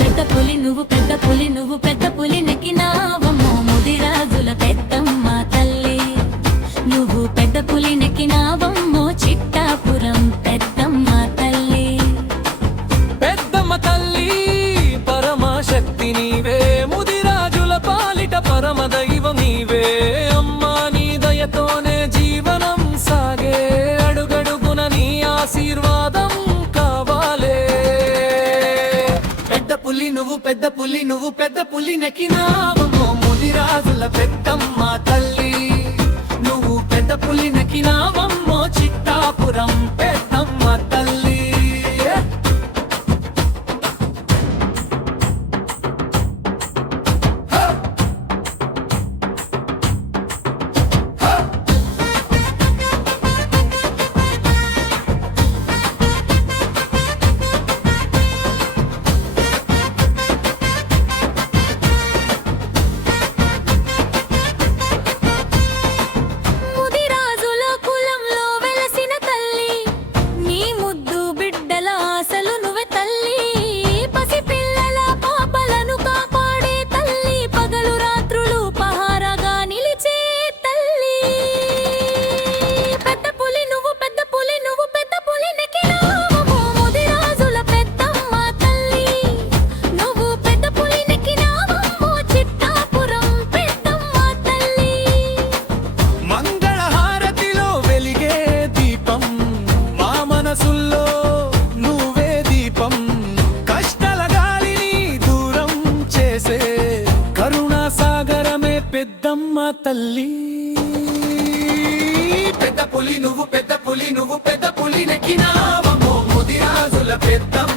పెద్ద పులి నువ్వు పెద్ద పులి నువ్వు పెద్ద పులి నెక్కినావమ్మో ముదిరాజుల పెద్దమ్మ తల్లి నువ్వు పెద్ద పులి నెక్కినావమ్మో చిట్టాపురం పెద్దమ్మ తల్లి పెద్దమ్మ తల్లి పరమశక్తి నీవే ముదిరాజుల పాలిట పరమ దైవం నీవే అమ్మా నీ దయతోనే జీవనం సాగే అడుగడుగున నీ ఆశీర్వాదం కావాలే పెద్ద పులి నువ్వు పెద్ద పులి నువ్వు పెద్ద పులి నెక్కినావమ్మో ముదిరాజుల పెద్దమ్మ తల్లి నువ్వు పెద్ద పులి నెక్కినావమ్మో చిట్టాపురం పెద్దమ్మ తల్లి ముదిరాజుల కులంలో వెలసిన తల్లి నీ ముద్దు బిడ్డల ఆశలు నువ్వే తల్లి పసిపిల్లల పాపలను కాపాడే తల్లి పగలు రాత్రులు పహారాగా నిలిచే తల్లి పెద్ద పులి నువ్వు పెద్ద పులి నువ్వు పెద్ద పులి నెక్కినావమ్మో ముదిరాజుల పెద్దమ్మ తల్లి నువ్వు పెద్ద పులి నెక్కినావమ్మో చిట్టాపురం పెద్దమ్మ తల్లి మంగళహారతిలో వెలిగే దీపం మా మనసుల్లో నువ్వే దీపం కష్టాల గాలిని దూరం చేసే కరుణా సాగరమే పెద్దమ్మ తల్లి పెద్ద పులి నువ్వు పెద్ద పులి నువ్వు పెద్ద పులి నెక్కినావమ్మో ముదిరాజుల పెద్దమ్మ